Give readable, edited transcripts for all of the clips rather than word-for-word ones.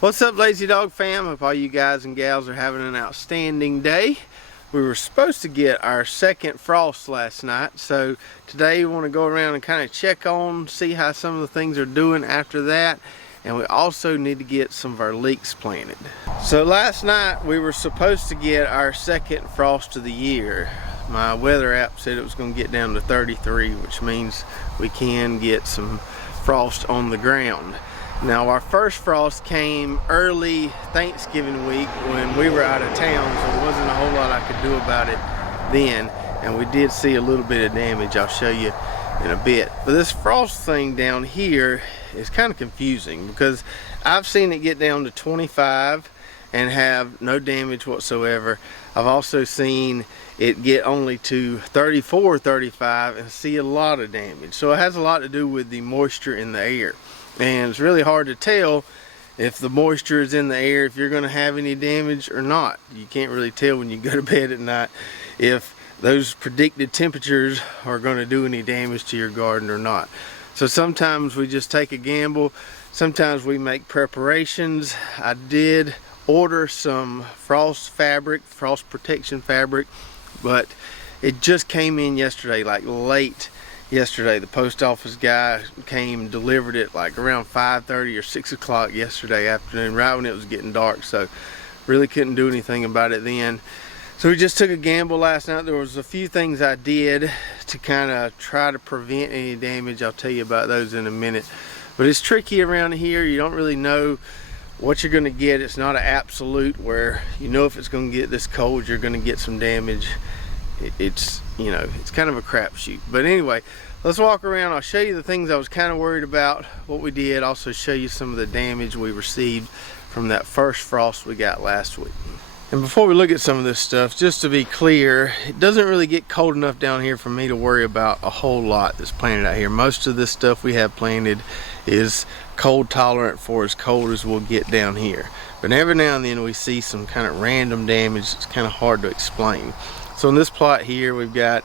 What's up, Lazy Dog fam? Hope all you guys and gals are having an outstanding day. We were supposed to get our second frost last night, so today we want to go around and kind of check on, see how some of the things are doing after that, and we also need to get some of our leeks planted. So last night we were supposed to get our second frost of the year. My weather app said it was going to get down to 33, which means we can get some frost on the ground. Now our first frost came early Thanksgiving week when we were out of town, so there wasn't a whole lot I could do about it then, and we did see a little bit of damage. I'll show you in a bit. But this frost thing down here is kind of confusing because I've seen it get down to 25 and have no damage whatsoever. I've also seen it get only to 34, 35 and see a lot of damage. So it has a lot to do with the moisture in the air. And it's really hard to tell if the moisture is in the air, if you're going to have any damage or not. You can't really tell when you go to bed at night if those predicted temperatures are going to do any damage to your garden or not. So sometimes we just take a gamble. Sometimes we make preparations. I did order some frost protection fabric, but it just came in yesterday, like late yesterday. The post office guy came and delivered it like around 5:30 or 6 o'clock yesterday afternoon, right when it was getting dark, so really couldn't do anything about it then. So we just took a gamble last night. There was a few things I did to kind of try to prevent any damage. I'll tell you about those in a minute, but it's tricky around here. You don't really know what you're going to get. It's not an absolute where you know if it's going to get this cold you're going to get some damage. It's, you know, it's kind of a crapshoot. But anyway, let's walk around. I'll show you the things I was kind of worried about, what we did. Also show you some of the damage we received from that first frost we got last week. And before we look at some of this stuff, just to be clear, it doesn't really get cold enough down here for me to worry about a whole lot that's planted out here. Most of this stuff we have planted is cold tolerant for as cold as we'll get down here. But every now and then we see some kind of random damage. It's kind of hard to explain. So in this plot here, we've got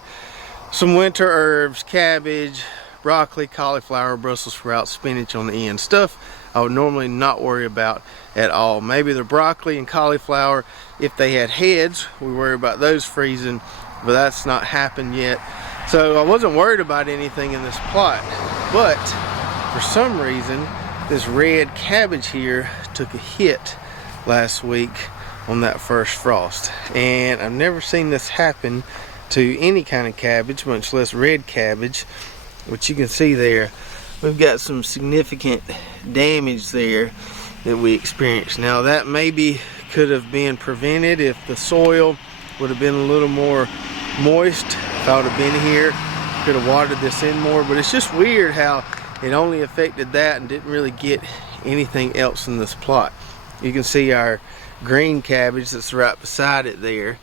some winter herbs, cabbage, broccoli, cauliflower, Brussels sprouts, spinach on the end. Stuff I would normally not worry about at all. Maybe the broccoli and cauliflower, if they had heads, we worry about those freezing, but that's not happened yet. So I wasn't worried about anything in this plot, but for some reason, this red cabbage here took a hit last week on that first frost, and I've never seen this happen to any kind of cabbage, much less red cabbage. Which you can see there, we've got some significant damage there that we experienced. Now that maybe could have been prevented if the soil would have been a little more moist. If I would have been here, could have watered this in more, but it's just weird how it only affected that and didn't really get anything else in this plot. You can see our green cabbage that's right beside it there.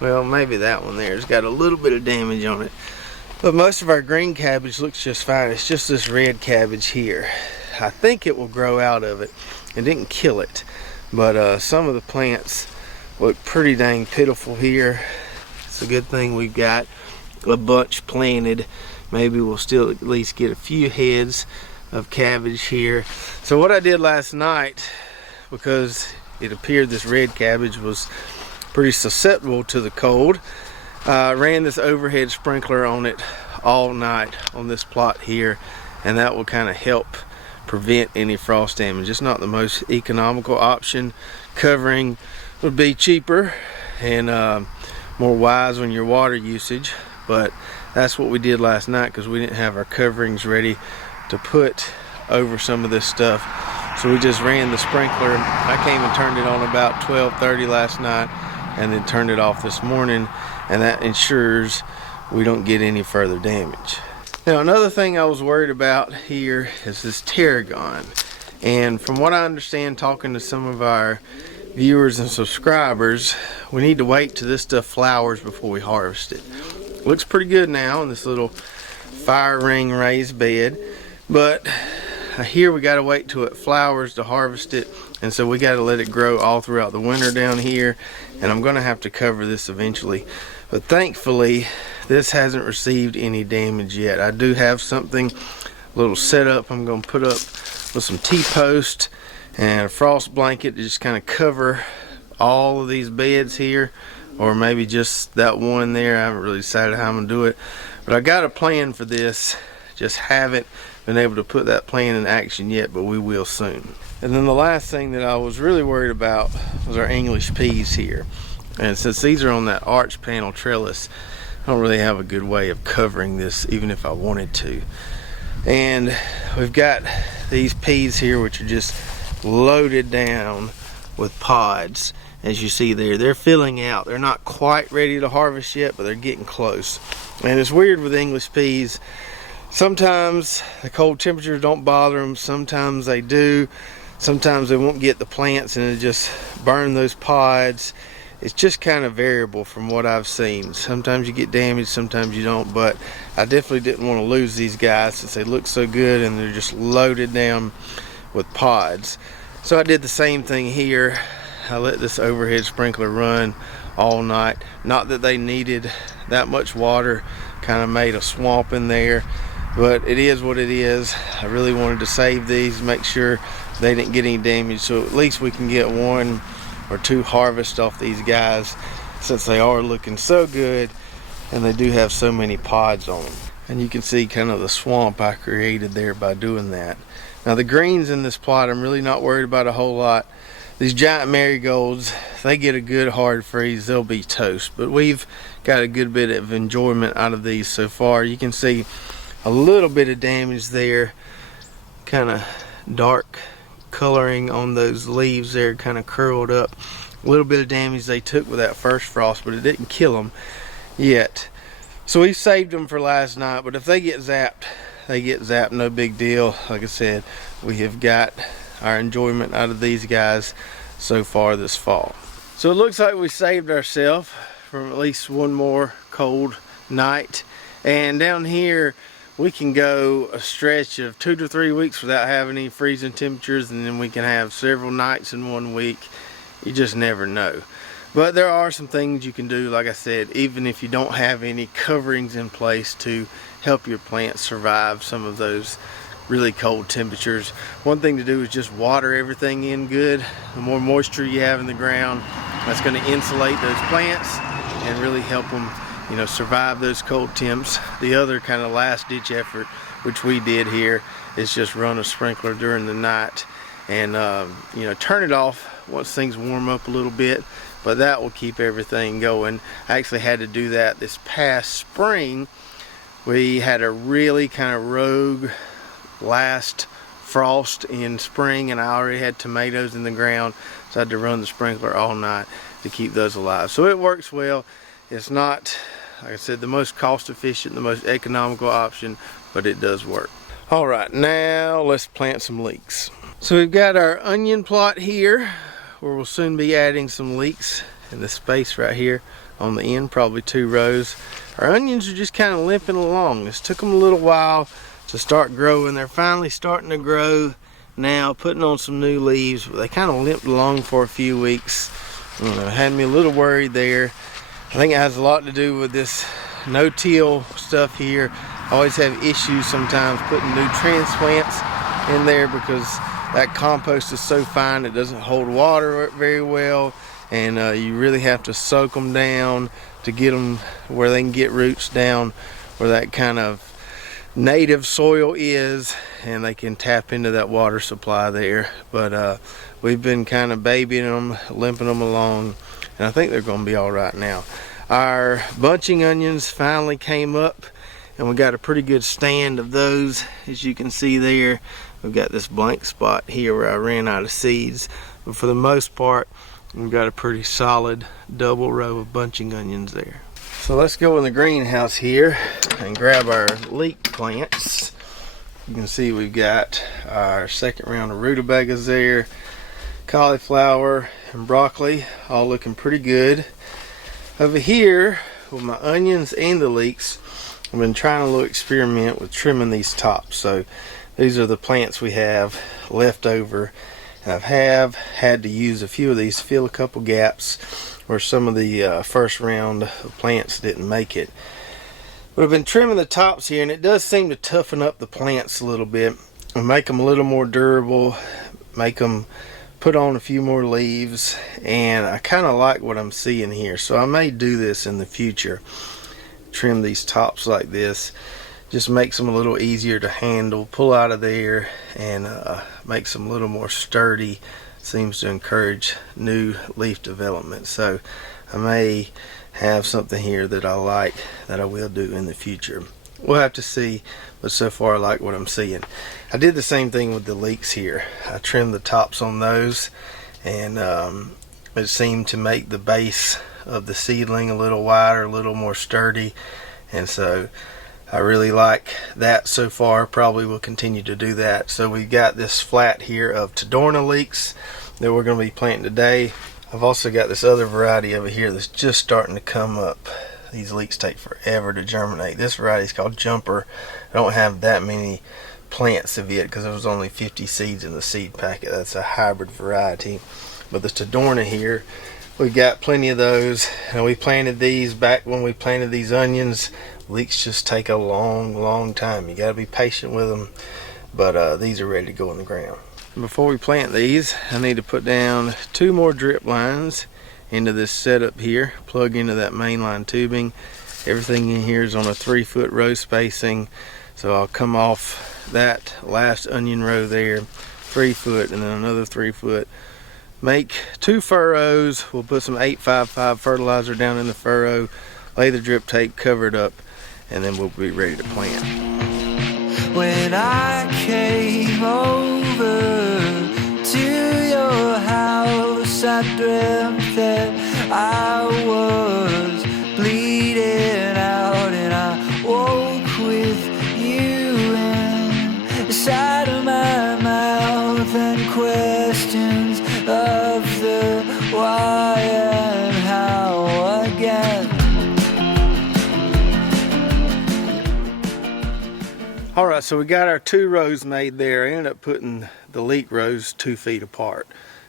Well, maybe that one there has got a little bit of damage on it, but most of our green cabbage looks just fine. It's just this red cabbage here. I think it will grow out of it. It didn't kill it, but some of the plants look pretty dang pitiful here. It's a good thing we've got a bunch planted. Maybe we'll still at least get a few heads of cabbage here. So what I did last night, because it appeared this red cabbage was pretty susceptible to the cold, I ran this overhead sprinkler on it all night on this plot here, and that will kind of help prevent any frost damage. It's not the most economical option. Covering would be cheaper and more wise on your water usage, but that's what we did last night because we didn't have our coverings ready to put over some of this stuff. So we just ran the sprinkler. I came and turned it on about 12:30 last night and then turned it off this morning, and that ensures we don't get any further damage. Now another thing I was worried about here is this tarragon, and from what I understand talking to some of our viewers and subscribers, we need to wait till this stuff flowers before we harvest it. Looks pretty good now in this little fire ring raised bed, but here we got to wait till it flowers to harvest it, and so we got to let it grow all throughout the winter down here, and I'm going to have to cover this eventually. But thankfully this hasn't received any damage yet. I do have something, a little setup I'm going to put up with some T-post and a frost blanket to just kind of cover all of these beds here, or maybe just that one there. I haven't really decided how I'm gonna do it, but I got a plan for this. Just haven't been able to put that plan in action yet, but we will soon. And then the last thing that I was really worried about was our English peas here. And since these are on that arch panel trellis, I don't really have a good way of covering this, even if I wanted to. And we've got these peas here, which are just loaded down with pods. As you see there, they're filling out. They're not quite ready to harvest yet, but they're getting close. And it's weird with English peas. Sometimes the cold temperatures don't bother them. Sometimes they do. Sometimes they won't get the plants and it just burn those pods. It's just kind of variable from what I've seen. Sometimes you get damaged, sometimes you don't, but I definitely didn't want to lose these guys since they look so good and they're just loaded down with pods. So I did the same thing here. I let this overhead sprinkler run all night. Not that they needed that much water, kind of made a swamp in there, but it is what it is. I really wanted to save these, make sure they didn't get any damage, so at least we can get 1 or 2 harvests off these guys, since they are looking so good and they do have so many pods on them. And you can see kind of the swamp I created there by doing that. Now the greens in this plot I'm really not worried about a whole lot. These giant marigolds, if they get a good hard freeze, they'll be toast. But we've got a good bit of enjoyment out of these so far. You can see a little bit of damage there, kind of dark coloring on those leaves there, kind of curled up. A little bit of damage they took with that first frost, but it didn't kill them yet. So we saved them for last night, but if they get zapped, they get zapped, no big deal. Like I said, we have got our enjoyment out of these guys so far this fall. So it looks like we saved ourselves from at least one more cold night. And down here we can go a stretch of 2 to 3 weeks without having any freezing temperatures, and then we can have several nights in 1 week. You just never know. But there are some things you can do, like I said, even if you don't have any coverings in place, to help your plants survive some of those really cold temperatures. One thing to do is just water everything in good. The more moisture you have in the ground, that's going to insulate those plants and really help them, you know, survive those cold temps. The other kind of last ditch effort, which we did here, is just run a sprinkler during the night and you know, turn it off once things warm up a little bit, but that will keep everything going. I actually had to do that this past spring. We had a really kind of rogue last frost in spring, and I already had tomatoes in the ground, so I had to run the sprinkler all night to keep those alive. So it works well. It's not, like I said, the most cost efficient, the most economical option, but it does work. All right, now let's plant some leeks. So we've got our onion plot here, where we'll soon be adding some leeks in the space right here on the end, probably 2 rows. Our onions are just kind of limping along. This took them a little while to start growing. They're finally starting to grow now, putting on some new leaves, but they kind of limped along for a few weeks. Had me a little worried there. I think it has a lot to do with this no-till stuff here. I always have issues sometimes putting new transplants in there because that compost is so fine it doesn't hold water very well, and you really have to soak them down to get them where they can get roots down where that kind of native soil is, and they can tap into that water supply there. But we've been kind of babying them, limping them along, and I think they're going to be all right now. Our bunching onions finally came up, and we got a pretty good stand of those. As you can see there, we've got this blank spot here where I ran out of seeds, but for the most part we've got a pretty solid double row of bunching onions there. So let's go in the greenhouse here and grab our leek plants. You can see we've got our second round of rutabagas there, cauliflower and broccoli, all looking pretty good. Over here with my onions and the leeks, I've been trying a little experiment with trimming these tops. So these are the plants we have left over, and I have had to use a few of these to fill a couple gaps where some of the first round of plants didn't make it. But I've been trimming the tops here, and it does seem to toughen up the plants a little bit and make them a little more durable, make them put on a few more leaves, and I kind of like what I'm seeing here, so I may do this in the future. Trim these tops like this, just makes them a little easier to handle, pull out of there, and makes them a little more sturdy. Seems to encourage new leaf development. So I may have something here that I like that I will do in the future. We'll have to see, but so far I like what I'm seeing. I did the same thing with the leeks here. I trimmed the tops on those, and it seemed to make the base of the seedling a little wider, a little more sturdy, and so I really like that so far. Probably will continue to do that. So we've got this flat here of Tadorna leeks that we're going to be planting today. I've also got this other variety over here that's just starting to come up. These leeks take forever to germinate. This variety is called Jumper. I don't have that many plants of it because there was only 50 seeds in the seed packet. That's a hybrid variety. But the Tadorna here, we've got plenty of those, and we planted these back when we planted these onions. Leeks just take a long time. You got to be patient with them, but these are ready to go in the ground. Before we plant these, I need to put down 2 more drip lines into this setup here, plug into that mainline tubing. Everything in here is on a 3-foot row spacing, so I'll come off that last onion row there 3 foot, and then another 3 foot. Make 2 furrows. We'll put some 855 fertilizer down in the furrow, lay the drip tape, cover it up, and then we'll be ready to plant. When I came over to your house, I dreamt that I was bleeding out, and I woke with you inside of my mouth, and questions of the why and how again. Alright, so we got our 2 rows made there. I ended up putting the leek rows 2 feet apart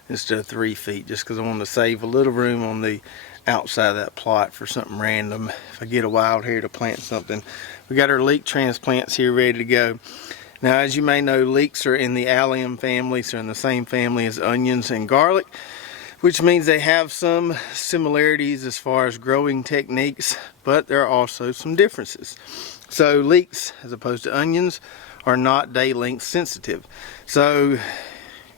instead of 3 feet, just because I wanted to save a little room on the outside of that plot for something random. If I get a wild hair to plant something. We got our leek transplants here ready to go. Now, as you may know, leeks are in the allium family, so in the same family as onions and garlic, which means they have some similarities as far as growing techniques, but there are also some differences. So leeks, as opposed to onions, are not day length sensitive. So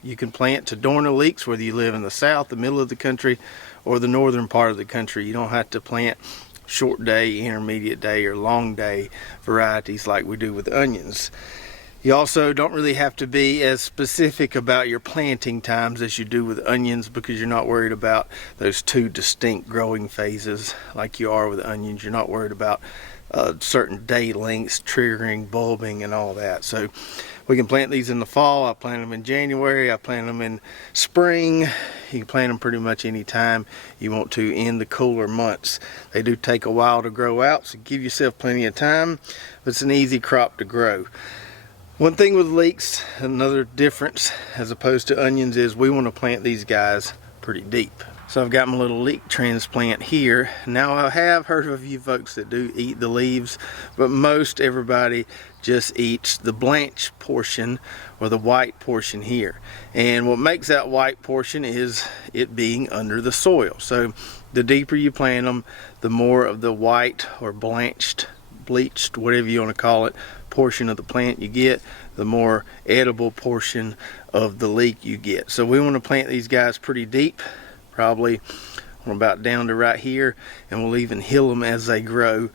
you can plant Tadorna leeks whether you live in the south, the middle of the country, or the northern part of the country. You don't have to plant short day, intermediate day, or long day varieties like we do with onions. You also don't really have to be as specific about your planting times as you do with onions, because you're not worried about those 2 distinct growing phases like you are with onions. You're not worried about certain day lengths triggering bulbing and all that. So we can plant these in the fall. I plant them in January. I plant them in spring. You can plant them pretty much any time you want to in the cooler months. They do take a while to grow out, so give yourself plenty of time, but it's an easy crop to grow. One thing with leeks, another difference as opposed to onions, is we want to plant these guys pretty deep. So I've got my little leek transplant here. Now, I have heard of a few folks that do eat the leaves, but most everybody just eats the blanched portion or the white portion here. And what makes that white portion is it being under the soil. So the deeper you plant them, the more of the white or bleached, whatever you want to call it, portion of the plant you get, the more edible portion of the leek you get. So we want to plant these guys pretty deep, probably about down to right here, and we'll even hill them as they grow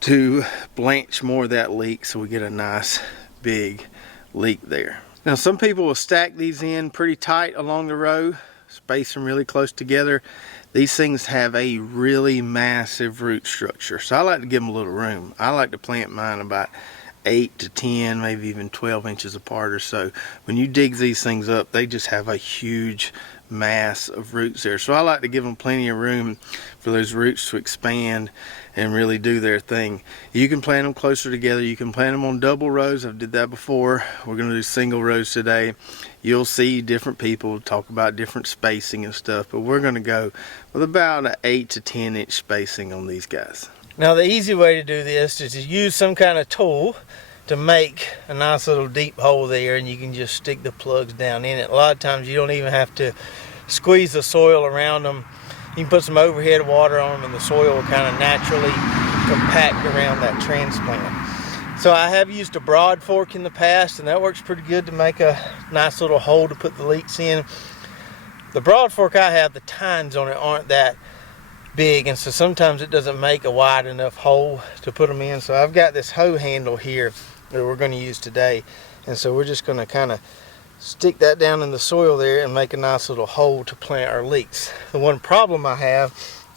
to blanch more of that leek so we get a nice big leek there. Now, some people will stack these in pretty tight along the row, space them really close together. These things have a really massive root structure, so I like to give them a little room. I like to plant mine about 8 to 10, maybe even 12 inches apart or so. When you dig these things up, they just have a huge mass of roots there. So I like to give them plenty of room for those roots to expand and really do their thing. You can plant them closer together. You can plant them on double rows. I've did that before. We're going to do single rows today. You'll see different people talk about different spacing and stuff, but we're going to go with about an 8 to 10 inch spacing on these guys. Now, the easy way to do this is to use some kind of tool. to make a nice little deep hole there, and you can just stick the plugs down in it. A lot of times you don't even have to squeeze the soil around them. You can put some overhead water on them and the soil will kind of naturally compact around that transplant. So I have used a broad fork in the past, and that works pretty good to make a nice little hole to put the leeks in. The broad fork I have, the tines on it aren't that big, and so sometimes it doesn't make a wide enough hole to put them in. So I've got this hoe handle here that we're going to use today, and so we're just going to kind of stick that down in the soil there and make a nice little hole to plant our leeks. The one problem I have,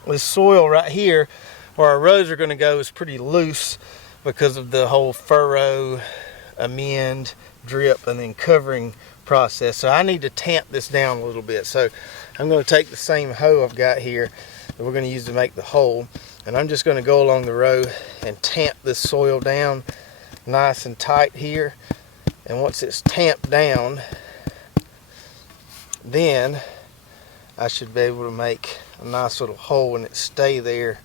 this soil right here where our rows are going to go is pretty loose because of the whole furrow, amend, drip, and then covering process. So I need to tamp this down a little bit. So I'm going to take the same hoe I've got here that we're going to use to make the hole, and I'm just going to go along the row and tamp this soil down nice and tight here. And once it's tamped down, then I should be able to make a nice little hole and it stay there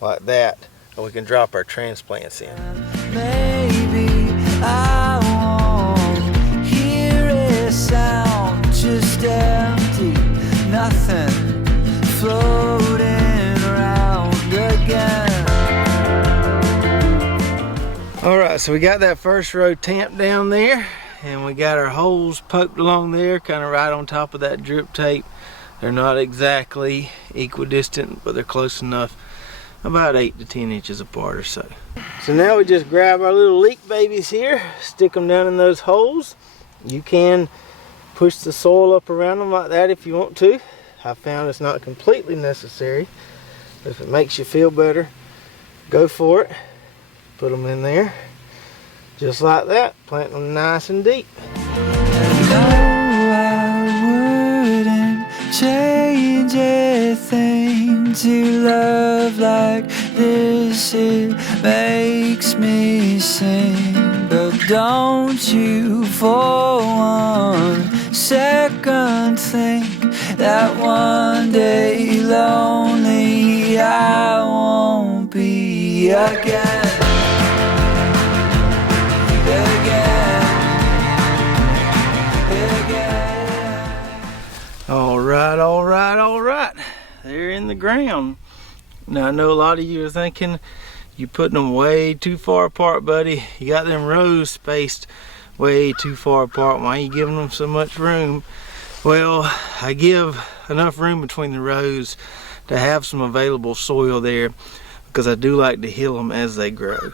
like that, and we can drop our transplants in. Maybe I won't hear a sound, just empty, nothing floating around again. Alright, so we got that first row tamped down there, and we got our holes poked along there, kind of right on top of that drip tape. They're not exactly equidistant, but they're close enough, about 8 to 10 inches apart or so. So now we just grab our little leek babies here, stick them down in those holes. You can push the soil up around them like that if you want to. I found it's not completely necessary, but if it makes you feel better, go for it. Put them in there, just like that, plant them nice and deep. No, I wouldn't change a thing to love like this. It makes me sing, but don't you for 1 second think that one day lonely I won't be again. All right. They're in the ground. Now I know a lot of you are thinking you're putting them way too far apart, buddy. You got them rows spaced way too far apart. Why are you giving them so much room? Well, I give enough room between the rows to have some available soil there, because I do like to heal them as they grow.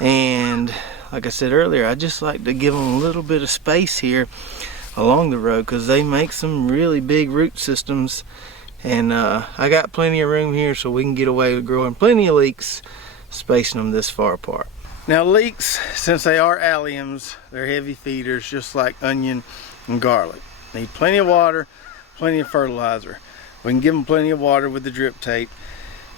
And like I said earlier, I just like to give them a little bit of space here along the road, because they make some really big root systems, and I got plenty of room here so we can get away with growing plenty of leeks, spacing them this far apart. Now leeks, since they are alliums, they're heavy feeders just like onion and garlic. Need plenty of water, plenty of fertilizer. We can give them plenty of water with the drip tape.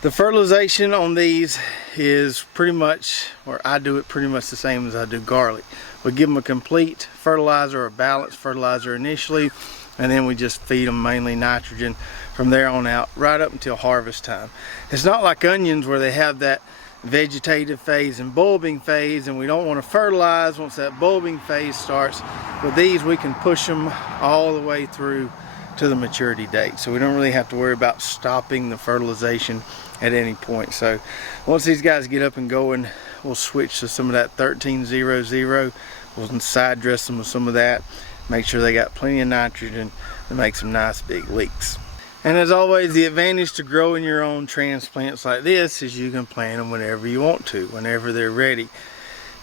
The fertilization on these is pretty much, or I do it pretty much the same as I do garlic. We give them a complete fertilizer or balanced fertilizer initially, and then we just feed them mainly nitrogen from there on out, right up until harvest time. It's not like onions where they have that vegetative phase and bulbing phase, and we don't want to fertilize once that bulbing phase starts. With these, we can push them all the way through to the maturity date, so we don't really have to worry about stopping the fertilization at any point. So once these guys get up and going, we'll switch to some of that 1300. We'll side dress them with some of that, make sure they got plenty of nitrogen to make some nice big leeks. And as always, the advantage to growing your own transplants like this is you can plant them whenever you want to, whenever they're ready.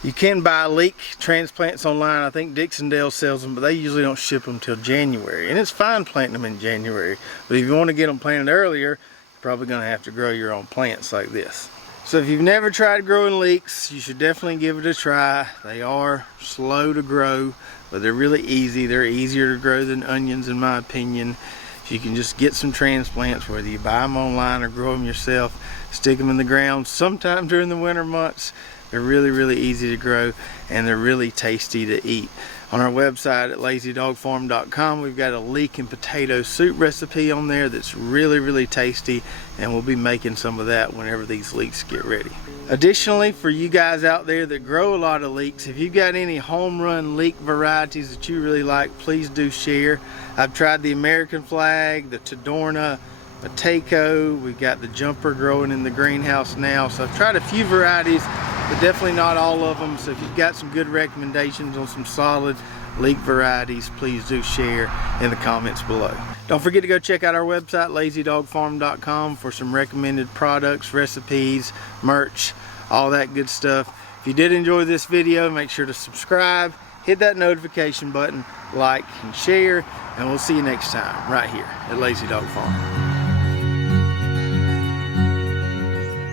You can buy leek transplants online. I think Dixondale sells them, but they usually don't ship them till January. And it's fine planting them in January, but if you want to get them planted earlier, you're probably going to have to grow your own plants like this. So if you've never tried growing leeks, you should definitely give it a try. They are slow to grow, but they're really easy. They're easier to grow than onions, in my opinion. If you can just get some transplants, whether you buy them online or grow them yourself, stick them in the ground sometime during the winter months. They're really, really easy to grow, and they're really tasty to eat. On our website at lazydogfarm.com, we've got a leek and potato soup recipe on there that's really tasty, and we'll be making some of that whenever these leeks get ready. Additionally, for you guys out there that grow a lot of leeks, if you've got any home run leek varieties that you really like, please do share. I've tried the American flag, the Tadorna, the Takeo. We've got the jumper growing in the greenhouse now, so I've tried a few varieties, but definitely not all of them. So if you've got some good recommendations on some solid leek varieties, please do share in the comments below. Don't forget to go check out our website, lazydogfarm.com, for some recommended products, recipes, merch, all that good stuff. If you did enjoy this video, make sure to subscribe, hit that notification button, like and share, and we'll see you next time right here at Lazy Dog Farm.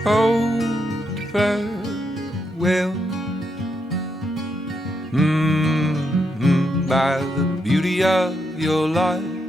Old farewell, by the beauty of your life.